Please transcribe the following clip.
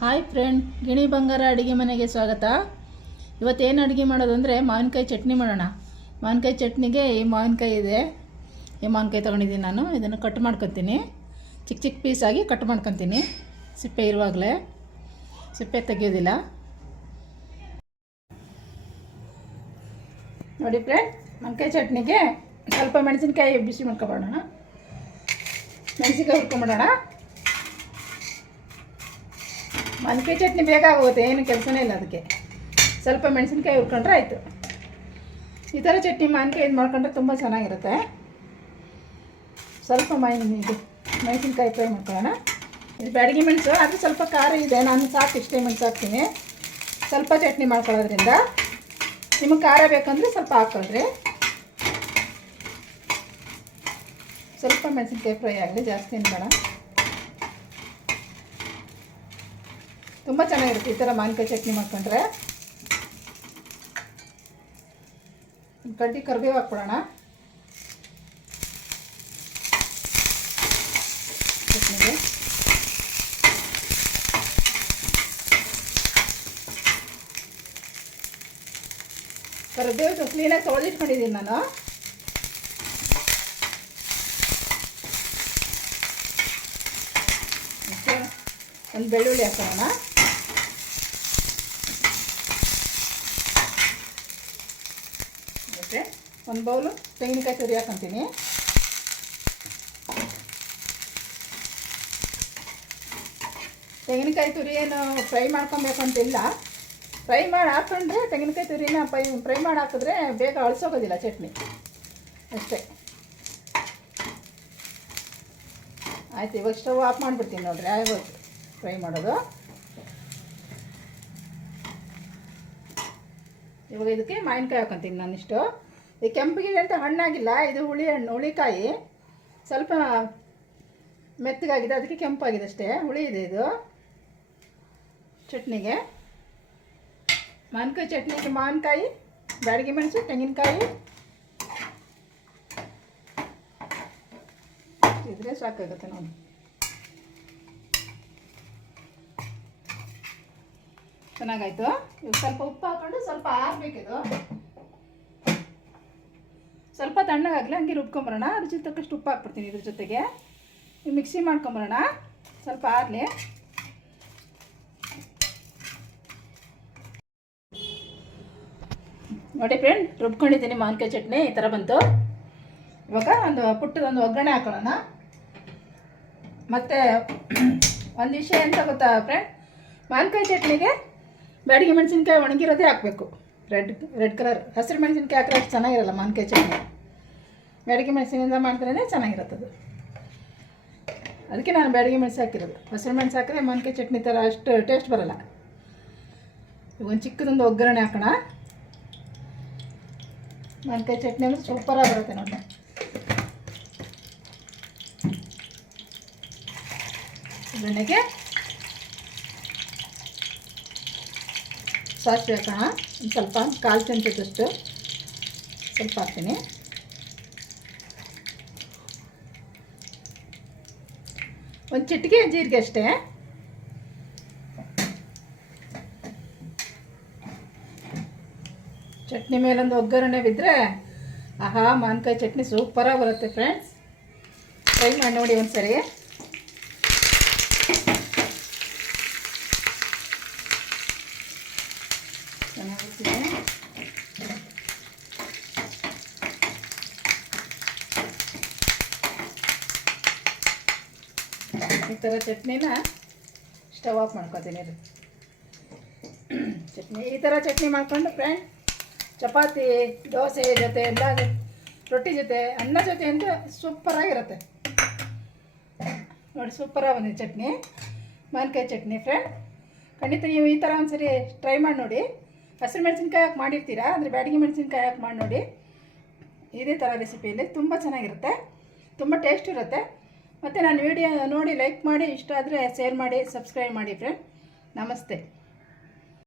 Hi friend, ಗಿಣಿ ಬಂಗಾರ ಅಡುಗೆ ಮನೆಗೆ ಸ್ವಾಗತ. ಇವತ್ತೇನು ಅಡುಗೆ ಮಾಡೋದು ಅಂದರೆ ಮಾವಿನಕಾಯಿ ಚಟ್ನಿ ಮಾಡೋಣ. ಮಾವಿನಕಾಯಿ ಚಟ್ನಿಗೆ ಈ ಮಾವಿನಕಾಯಿ ಇದೆ. ಈ ಮಾವಿನಕಾಯಿ ತೊಗೊಂಡಿದ್ದೀನಿ ನಾನು, ಇದನ್ನು ಕಟ್ ಮಾಡ್ಕೊತೀನಿ. ಚಿಕ್ಕ ಚಿಕ್ಕ ಪೀಸಾಗಿ ಕಟ್ ಮಾಡ್ಕೊತೀನಿ. ಸಿಪ್ಪೆ ಇರುವಾಗಲೇ. ಸಿಪ್ಪೆ ತೆಗೆಯೋದಿಲ್ಲ. ನೋಡಿ ಫ್ರೆಂಡ್, ಮಾವಿನಕಾಯಿ ಚಟ್ನಿಗೆ ಸ್ವಲ್ಪ ಮೆಣಸಿನ್ಕಾಯಿ ಬಿಸಿ ಮಾಡ್ಕೊಬೋಣ ಮೆಣಸಿನ್ಕಾಯಿ ಹುರ್ಕೊಂಬಿಡೋಣ. ಮಾವಿನಕಾಯಿ ಚಟ್ನಿ ಬೇಗ ಆಗುತ್ತೆ ಏನು ಕೆಲಸನೇ ಇಲ್ಲ ಅದಕ್ಕೆ. ಸ್ವಲ್ಪ ಮೆಣಸಿನ್ಕಾಯಿ ಹುರ್ಕೊಂಡ್ರೆ ಆಯಿತು. ಈ ಥರ ಚಟ್ನಿ ಮಾವಿನಕಾಯಿ ಇದು ಮಾಡ್ಕೊಂಡ್ರೆ ತುಂಬ ಚೆನ್ನಾಗಿರುತ್ತೆ. ಸ್ವಲ್ಪ ಮೈ ಇದು ಮೆಣಸಿನ್ಕಾಯಿ ಫ್ರೈ ಮಾಡ್ಕೊಳ್ಳೋಣ. ಇದು ಬ್ಯಾಡಗಿ ಮೆಣಸು ಅದು ಸ್ವಲ್ಪ ಖಾರ ಇದೆ, ನಾನು ಸಾಕು ಇಷ್ಟೇ ಮೆಣಸು ಹಾಕ್ತೀನಿ. ಸ್ವಲ್ಪ ಚಟ್ನಿ ಮಾಡ್ಕೊಳ್ಳೋದ್ರಿಂದ ನಿಮಗೆ ಖಾರ ಬೇಕಂದರೆ ಸ್ವಲ್ಪ ಹಾಕ್ಕೊಳ್ರಿ. ಸ್ವಲ್ಪ ಮೆಣಸಿನ್ಕಾಯಿ ಫ್ರೈ ಆಗಲಿ, ಜಾಸ್ತಿ ಏನು ಬೇಡ. ತುಂಬ ಚೆನ್ನಾಗಿರುತ್ತೆ ಈ ಥರ ಮಾವಿನಕಾಯಿ ಚಟ್ನಿ ಮಾಡ್ಕೊಂಡ್ರೆ. ಕಡ್ಡಿ ಕರಿಬೇವು ಹಾಕ್ಬಿಡೋಣ. ಚಟ್ನಿಗೆ. ಕರಿಬೇವು ಕ್ಲೀನಾಗಿ ತೊಳೆದಿಟ್ಕೊಂಡಿದ್ದೀನಿ ನಾನು. ಒಂದು ಬೆಳ್ಳುಳ್ಳಿ ಹಾಕೋಣ ಮತ್ತೆ ಒಂದು ಬೌಲು ತೆಂಗಿನಕಾಯಿ ತುರಿ ಹಾಕೊತೀನಿ. ತೆಂಗಿನಕಾಯಿ ತುರಿ ಏನು ಫ್ರೈ ಮಾಡ್ಕೊಬೇಕು ಅಂತಿಲ್ಲ. ಫ್ರೈ ಮಾಡಿ ಹಾಕೊಂಡ್ರೆ ತೆಂಗಿನಕಾಯಿ ತುರಿನ ಫ್ರೈ ಫ್ರೈ ಮಾಡಿ ಹಾಕಿದ್ರೆ ಬೇಗ ಅಳಿಸೋಗೋದಿಲ್ಲ ಚಟ್ನಿ. ಅಷ್ಟೇ. ಆಯ್ತು, ಇವಾಗ ಸ್ಟವ್ ಆಫ್ ಮಾಡಿಬಿಡ್ತೀನಿ ನೋಡ್ರಿ, ಆಗೋಯ್ತು ಫ್ರೈ ಮಾಡೋದು. ಇವಾಗ ಇದಕ್ಕೆ ಮಾವಿನಕಾಯಿ ಹಾಕೊತೀನಿ ನಾನಿಷ್ಟು. ಈ ಕೆಂಪಗಿದೆ ಅಂತ ಹಣ್ಣಾಗಿಲ್ಲ, ಇದು ಹುಳಿ ಹಣ್ಣು, ಹುಳಿಕಾಯಿ. ಸ್ವಲ್ಪ ಮೆತ್ತಗಾಗಿದೆ, ಅದಕ್ಕೆ ಕೆಂಪಾಗಿದೆ ಅಷ್ಟೇ. ಹುಳಿ ಇದೆ ಇದು. ಚಟ್ನಿಗೆ. ಮಾವಿನಕಾಯಿ ಚಟ್ನಿಗೆ ಮಾವಿನಕಾಯಿ, ಬ್ಯಾಡಗಿ ಮೆಣಸು, ತೆಂಗಿನಕಾಯಿ. ಇದ್ರೆ ಸಾಕಾಗುತ್ತೆ ನೋಡಿ. ಚೆನ್ನಾಗಾಯ್ತು. ಇವಾಗ ಸ್ವಲ್ಪ ಉಪ್ಪು ಹಾಕೊಂಡು ಸ್ವಲ್ಪ ಆರಬೇಕಿದು ಸ್ವಲ್ಪ ತಣ್ಣಗಾಗಲಿ ಹಂಗೆ ರುಬ್ಕೊಂಬರೋಣ. ರುಚಿ ತಕ್ಕಷ್ಟು ಉಪ್ಪು ಹಾಕ್ಬಿಡ್ತೀನಿ ಇದ್ರ ಜೊತೆಗೆ. ಮಿಕ್ಸಿ ಮಾಡ್ಕೊಂಬರೋಣ. ಸ್ವಲ್ಪ ಆರಲಿ ನೋಡಿ ಫ್ರೆಂಡ್ ರುಬ್ಕೊಂಡಿದ್ದೀನಿ ಮಾವಿನಕಾಯಿ ಚಟ್ನಿ. ಈ ಥರ ಬಂತು. ಇವಾಗ ಒಂದು ಪುಟ್ಟದೊಂದು ಒಗ್ಗರಣೆ ಹಾಕೊಳ್ಳೋಣ. ಮತ್ತು ಒಂದು ವಿಷಯ ಎಂತ ಗೊತ್ತಾ ಫ್ರೆಂಡ್ ಮಾವಿನಕಾಯಿ ಚಟ್ನಿಗೆ ಬ್ಯಾಡಿಗೆ ಮೆಣಸಿನ್ಕಾಯಿ ಒಣಗಿರೋದೇ ಹಾಕಬೇಕು. Red red colour. ಹಸಿರು ಮೆಣಸಿನ್ಕಾಯಿ ಹಾಕಿದ್ರೆ ಅಷ್ಟು ಚೆನ್ನಾಗಿರಲ್ಲ ಮಾನ್ಕಾಯಿ ಚಟ್ನಿ. ಬ್ಯಾಡಿಗೆ ಮೆಣಸಿನಿಂದ ಮಾಡಿದ್ರೇ ಚೆನ್ನಾಗಿರುತ್ತದು. ಅದಕ್ಕೆ ನಾನು ಬ್ಯಾಡಿಗೆ ಮೆಣಸು ಹಾಕಿರೋದು. ಹಸಿರು ಮೆಣಸು ಹಾಕಿದ್ರೆ ಮಾವಿನಕಾಯಿ ಚಟ್ನಿ ಥರ ಅಷ್ಟು ಟೇಸ್ಟ್ ಬರಲ್ಲ. ಒಂದು ಚಿಕ್ಕದೊಂದು ಒಗ್ಗರಣೆ ಹಾಕೋಣ. ಮಾನ್ಕಾಯಿ ಚಟ್ನಿ ಅಂದರೆ ಸೂಪರಾಗಿ ಬರುತ್ತೆ ನೋಡಿ ಒಗ್ಗರಣೆಗೆ ಸಾಸಿವೆ ಹಾಕೋಣ ಒಂದು ಸ್ವಲ್ಪ ಕಾಲು ಚಮಚದಷ್ಟು ಸ್ವಲ್ಪ ಹಾಕ್ತೀನಿ. ಒಂದು ಚಿಟಿಕೆ ಜೀರಿಗೆ ಅಷ್ಟೇ. ಚಟ್ನಿ ಮೇಲೊಂದು ಒಗ್ಗರಣೆ ಬಿದ್ದರೆ ಆಹಾ, ಮಾವಿನಕಾಯಿ ಚಟ್ನಿ ಸೂಪರಾಗಿ ಬರುತ್ತೆ ಫ್ರೆಂಡ್ಸ್ ಟ್ರೈ ಮಾಡಿ ನೋಡಿ ಒಂದ್ಸರಿ. ಚೆನ್ನಾಗಿರ್ತಿದೆ ಈ ಥರ ಚಟ್ನಿನ ಸ್ಟವ್ ಆಫ್ ಮಾಡ್ಕೊತೀನಿ ರೀ ಚಟ್ನಿ, ಈ ಥರ ಚಟ್ನಿ ಮಾಡ್ಕೊಂಡು ಫ್ರೆಂಡ್ ಚಪಾತಿ, ದೋಸೆ ಜೊತೆ ಎಲ್ಲ ರೊಟ್ಟಿ ಜೊತೆ, ಅನ್ನ ಜೊತೆ ಅಂತ ಸೂಪರಾಗಿರುತ್ತೆ ನೋಡಿ ಸೂಪರಾಗಿ ಬಂದಿದೆ ಚಟ್ನಿ. ಮಾವಿನಕಾಯಿ ಚಟ್ನಿ ಫ್ರೆಂಡ್ ಖಂಡಿತ ನೀವು ಈ ಥರ ಒಂದ್ಸರಿ ಟ್ರೈ ಮಾಡಿ ನೋಡಿ. ಹಸಿರು ಮೆಣಸಿನ್ಕಾಯಿ ಹಾಕಿ ಮಾಡಿರ್ತೀರಾ? ಅಂದರೆ ಬ್ಯಾಡಿಗೆ ಮೆಣಸಿನ್ಕಾಯಿ ಹಾಕಿ ಮಾಡಿ ನೋಡಿ. ಇದೇ ಥರ ರೆಸಿಪಿಯಲ್ಲಿ ತುಂಬ ಚೆನ್ನಾಗಿರುತ್ತೆ. ತುಂಬ ಟೇಸ್ಟ್ ಇರುತ್ತೆ. ಮತ್ತು ನಾನು ವಿಡಿಯೋ ನೋಡಿ ಲೈಕ್ ಮಾಡಿ, ಇಷ್ಟ ಆದರೆ ಶೇರ್ ಮಾಡಿ ಸಬ್ಸ್ಕ್ರೈಬ್ ಮಾಡಿ ಫ್ರೆಂಡ್ ನಮಸ್ತೆ.